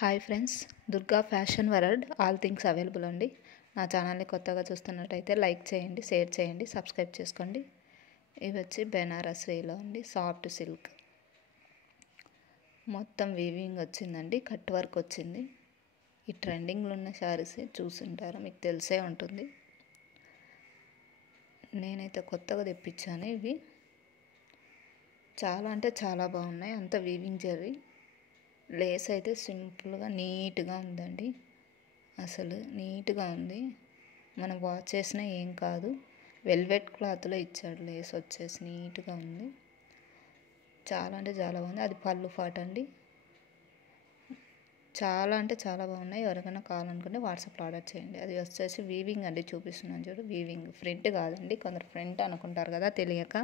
Hi friends, Durga fashion world all things available అండి. నా ఛానల్ని కొత్తగా చూస్తున్నట్టయితే లైక్ చేయండి, షేర్ చేయండి, సబ్స్క్రైబ్ చేసుకోండి. ఇవి వచ్చి బెనారస్ వేలో అండి, సాఫ్ట్ సిల్క్ మొత్తం వీవింగ్ వచ్చిందండి, కట్ వర్క్ వచ్చింది. ఈ ట్రెండింగ్లో ఉన్న శారీస్ చూసుంటారు, మీకు తెలిసే ఉంటుంది. నేనైతే కొత్తగా తెప్పించాను. ఇవి చాలా అంటే చాలా బాగున్నాయి. అంత వీవింగ్ జరీ, లేస్ అయితే సింపుల్గా నీట్గా ఉందండి. అసలు నీట్గా ఉంది, మనం వాష్ చేసినా ఏం కాదు. వెల్వెట్ క్లాత్లో ఇచ్చాడు, లేస్ వచ్చేసి నీట్గా ఉంది. చాలా అంటే చాలా బాగుంది. అది పళ్ళు పాట అండి. చాలా అంటే చాలా బాగున్నాయి. ఎవరికైనా కావాలనుకుంటే వాట్సాప్లో ఆర్డర్ చేయండి. అది వచ్చేసి వీవింగ్ అండి, చూపిస్తున్నాను చూడు. వీవింగ్, ఫ్రంట్ కాదండి. కొందరు ఫ్రంట్ అనుకుంటారు కదా తెలియక.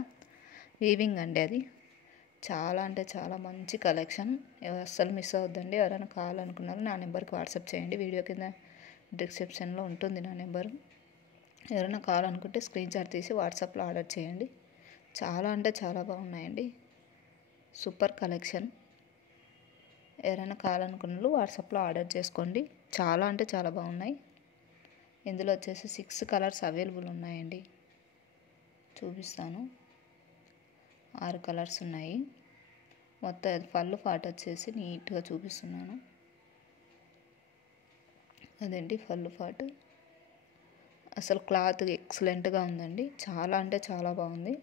వీవింగ్ అండి అది. చాలా అంటే చాలా మంచి కలెక్షన్, అస్సలు మిస్ అవద్దండి. ఎవరైనా కావాలనుకున్నారో నా నెంబర్కి వాట్సాప్ చేయండి. వీడియో కింద డిస్క్రిప్షన్లో ఉంటుంది నా నెంబరు. ఎవరైనా కావాలనుకుంటే స్క్రీన్ షాట్ తీసి వాట్సాప్లో ఆర్డర్ చేయండి. చాలా అంటే చాలా బాగున్నాయండి, సూపర్ కలెక్షన్. ఎవరైనా కావాలనుకున్న వాట్సాప్లో ఆర్డర్ చేసుకోండి. చాలా అంటే చాలా బాగున్నాయి. ఇందులో వచ్చేసి 6 కలర్స్ అవైలబుల్ ఉన్నాయండి. చూపిస్తాను. 6 కలర్స్ ఉన్నాయి. మొత్తం పళ్ళు పాట వచ్చేసి నీట్గా చూపిస్తున్నాను. అదండి పళ్ళు పాటు. అసలు క్లాత్ ఎక్సలెంట్గా ఉందండి. చాలా అంటే చాలా బాగుంది.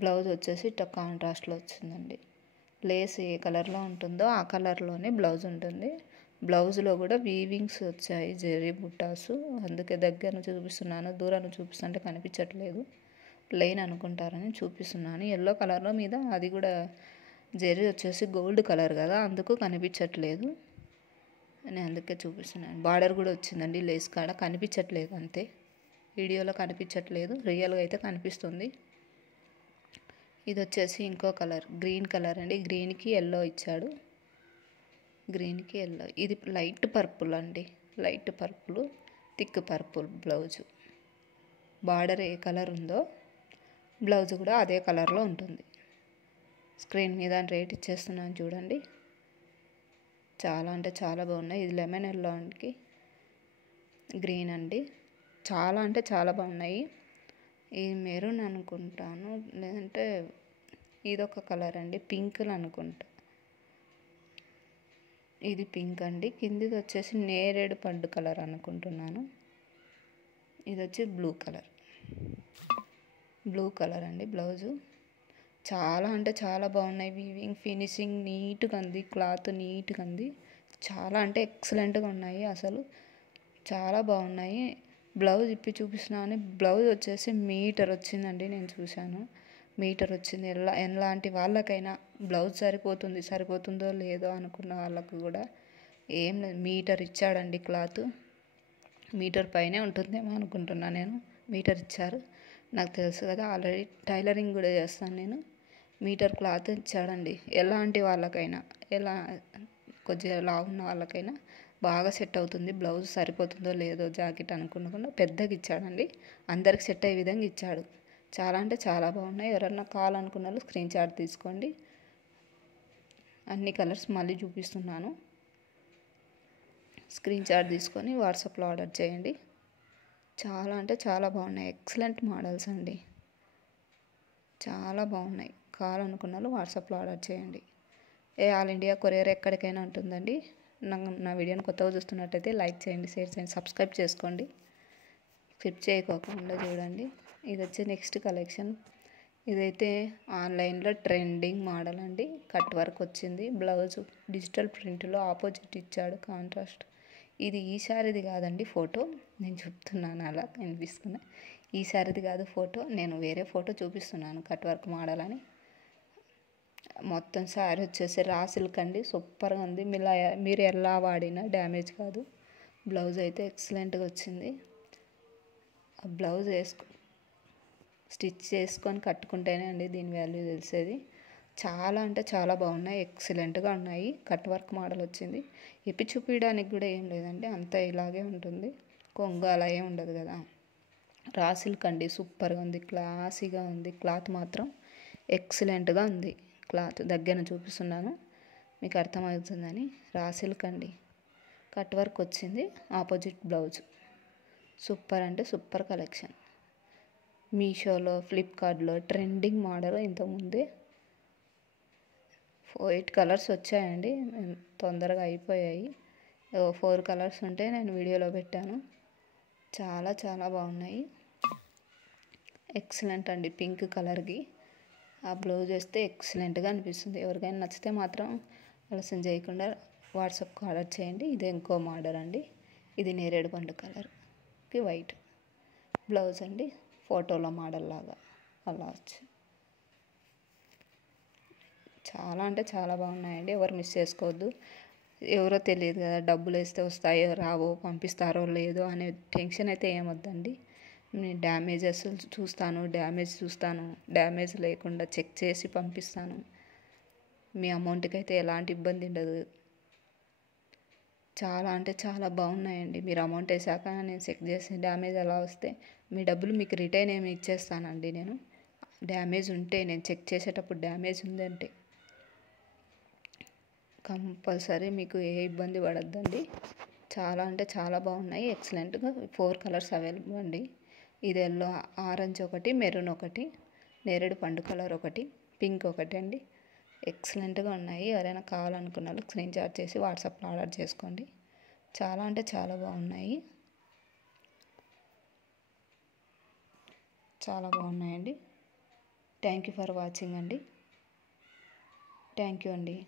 బ్లౌజ్ వచ్చేసి కాంట్రాస్ట్లో వచ్చిందండి. లేస్ ఏ కలర్లో ఉంటుందో ఆ కలర్లోనే బ్లౌజ్ ఉంటుంది. బ్లౌజ్లో కూడా వీవింగ్స్ వచ్చాయి, జరీ బుట్టాసు. అందుకే దగ్గర చూపిస్తున్నాను, దూరాన్ని చూపిస్తుంటే కనిపించట్లేదు. ప్లెయిన్ అనుకుంటారని చూపిస్తున్నాను. ఎల్లో కలర్లో మీద అది కూడా జరీ వచ్చేసి గోల్డ్ కలర్ కదా, అందుకు కనిపించట్లేదు. నేను అందుకే చూపిస్తున్నాను. బార్డర్ కూడా వచ్చిందండి, లేస్ కాడ కనిపించట్లేదు అంతే. వీడియోలో కనిపించట్లేదు, రియల్గా అయితే కనిపిస్తుంది. ఇది వచ్చేసి ఇంకో కలర్, గ్రీన్ కలర్ అండి. గ్రీన్కి ఎల్లో ఇచ్చాడు, గ్రీన్కి ఎల్లో. ఇది లైట్ పర్పుల్ అండి, light purple, thick purple blouse. Border ఏ కలర్ ఉందో బ్లౌజ్ కూడా అదే కలర్లో ఉంటుంది. స్క్రీన్ మీద రేట్ ఇచ్చేస్తున్నాను చూడండి. చాలా అంటే చాలా బాగున్నాయి. ఇది లెమన్ ఎల్లోకి గ్రీన్ అండి. చాలా అంటే చాలా బాగున్నాయి. ఇది మెరూన్ అనుకుంటాను, లేదంటే ఇదొక కలర్ అండి, పింక్ అనుకుంటా. ఇది పింక్ అండి. కిందిది వచ్చేసి నేరేడు పండు కలర్ అనుకుంటున్నాను. ఇది వచ్చి బ్లూ కలర్, బ్లూ కలర్ అండి బ్లౌజు. చాలా అంటే చాలా బాగున్నాయి. వీవింగ్ ఫినిషింగ్ నీట్గా ఉంది, క్లాత్ నీట్గా ఉంది. చాలా అంటే ఎక్సలెంట్గా ఉన్నాయి, అసలు చాలా బాగున్నాయి. బ్లౌజ్ ఇప్పి చూపిస్తున్నాను. బ్లౌజ్ వచ్చేసి మీటర్ వచ్చిందండి, నేను చూశాను. మీటర్ వచ్చింది. ఎలాంటి వాళ్ళకైనా బ్లౌజ్ సరిపోతుందో లేదో అనుకున్న వాళ్ళకు కూడా ఏం లేదు, మీటర్ ఇచ్చాడండి. క్లాత్ మీటర్ పైనే ఉంటుందేమో అనుకుంటున్నాను నేను. మీటర్ ఇచ్చారు, నాకు తెలుసు కదా, ఆల్రెడీ టైలరింగ్ కూడా చేస్తాను నేను. మీటర్ క్లాత్ ఇచ్చాడండి. ఎలాంటి వాళ్ళకైనా, కొద్దిగా లావు ఉన్న వాళ్ళకైనా బాగా సెట్ అవుతుంది. బ్లౌజ్ సరిపోతుందో లేదో జాకెట్ అనుకున్నకుండా పెద్దగా ఇచ్చాడండి, అందరికి సెట్ అయ్యే విధంగా ఇచ్చాడు. చాలా అంటే చాలా బాగున్నాయి. ఎవరన్నా కావాలనుకున్న వాళ్ళు స్క్రీన్ షాట్ తీసుకోండి. అన్ని కలర్స్ మళ్ళీ చూపిస్తున్నాను, స్క్రీన్ షాట్ తీసుకొని వాట్సాప్లో ఆర్డర్ చేయండి. చాలా అంటే చాలా బాగున్నాయి, ఎక్సలెంట్ మోడల్స్ అండి, చాలా బాగున్నాయి. కావాలనుకున్న వాళ్ళు వాట్సాప్లో ఆర్డర్ చేయండి. ఆల్ ఇండియా కొరియర్ ఎక్కడికైనా ఉంటుందండి. నా వీడియోని కొత్తగా చూస్తున్నట్టయితే లైక్ చేయండి, షేర్ చేయండి, సబ్స్క్రైబ్ చేసుకోండి. స్కిప్ చేయకోకుండా చూడండి. ఇది వచ్చి నెక్స్ట్ కలెక్షన్. ఇదైతే ఆన్లైన్లో ట్రెండింగ్ మోడల్ అండి. కట్ వర్క్ వచ్చింది. బ్లౌజ్ డిజిటల్ ప్రింట్లో ఆపోజిట్ ఇచ్చాడు, కాంట్రాస్ట్. ఇది ఈ శారీది కాదండి ఫోటో, నేను చెప్తున్నాను అలా కనిపిస్తున్నా. ఈ శారీది కాదు ఫోటో, నేను వేరే ఫోటో చూపిస్తున్నాను కట్ వర్క్ మోడల్ అని. మొత్తం శారీ వచ్చేసి రా సిల్క్ అండి, సూపర్గా ఉంది. మీరు ఎలా వాడినా డ్యామేజ్ కాదు. బ్లౌజ్ అయితే ఎక్సలెంట్గా వచ్చింది. ఆ బ్లౌజ్ స్టిచ్ చేసుకొని కట్టుకుంటేనే అండి దీని వాల్యూ తెలిసేది. చాలా అంటే చాలా బాగున్నాయి, ఎక్సలెంట్గా ఉన్నాయి. కట్ వర్క్ మోడల్ వచ్చింది. ఇప్పి చూపించడానికి కూడా ఏం లేదండి, అంతా ఇలాగే ఉంటుంది. కొంగు అలా ఏం ఉండదు కదా. రా సిల్క్ అండి, సూపర్గా ఉంది, క్లాసీగా ఉంది. క్లాత్ మాత్రం ఎక్సలెంట్గా ఉంది. క్లాత్ దగ్గర చూపిస్తున్నాను, మీకు అర్థమవుతుందని. రా సిల్క్ అండి, కట్ వర్క్ వచ్చింది, ఆపోజిట్ బ్లౌజ్. సూపర్ అంటే సూపర్ కలెక్షన్. మీషోలో, ఫ్లిప్కార్ట్లో ట్రెండింగ్ మోడల్ ఇంతకుముందే 8 కలర్స్ వచ్చాయండి, తొందరగా అయిపోయాయి. 4 కలర్స్ ఉంటే నేను వీడియోలో పెట్టాను. చాలా చాలా బాగున్నాయి. ఎక్సలెంట్ అండి. పింక్ కలర్కి ఆ బ్లౌజ్ వేస్తే ఎక్సలెంట్గా అనిపిస్తుంది. ఎవరికైనా నచ్చితే మాత్రం ఆలస్యం చేయకుండా వాట్సాప్కి ఆర్డర్ చేయండి. ఇది ఇంకో మోడల్ అండి. ఇది నేరేడు పండు కలర్కి వైట్ బ్లౌజ్ అండి, ఫోటోలో మోడల్ లాగా అలా వచ్చి చాలా అంటే చాలా బాగున్నాయండి. ఎవరు మిస్ చేసుకోవద్దు. ఎవరో తెలియదు కదా, డబ్బులు వేస్తే వస్తాయో రావో, పంపిస్తారో లేదో అనే టెన్షన్ అయితే ఏమొద్దండి. నేను డ్యామేజ్ చూస్తాను, డ్యామేజ్ లేకుండా చెక్ చేసి పంపిస్తాను. మీ అమౌంట్కి అయితే ఎలాంటి ఇబ్బంది ఉండదు. చాలా అంటే చాలా బాగున్నాయండి. మీరు అమౌంట్ వేసాక నేను చెక్ చేసి డ్యామేజ్ అలా వస్తే మీ డబ్బులు మీకు రిటర్న్ ఏమి ఇచ్చేస్తానండి. నేను డ్యామేజ్ ఉంటే, నేను చెక్ చేసేటప్పుడు డ్యామేజ్ ఉందంటే కంపల్సరీ మీకు ఏ ఇబ్బంది పడద్దండి. చాలా అంటే చాలా బాగున్నాయి. ఎక్సలెంట్గా 4 కలర్స్ అవైలబుల్ అండి. ఇది ఎల్లో, ఆరెంజ్ ఒకటి, మెరూన్ ఒకటి, నేరేడు పండు కలర్ ఒకటి, పింక్ ఒకటి అండి. ఎక్సలెంట్గా ఉన్నాయి. ఎవరైనా కావాలనుకున్న వాళ్ళు స్క్రీన్ షాట్ చేసి వాట్సాప్లో ఆర్డర్ చేసుకోండి. చాలా అంటే చాలా బాగున్నాయి. చాలా బాగున్నాయండి. థ్యాంక్ యూ ఫర్ వాచింగ్ అండి. థ్యాంక్ యూ అండి.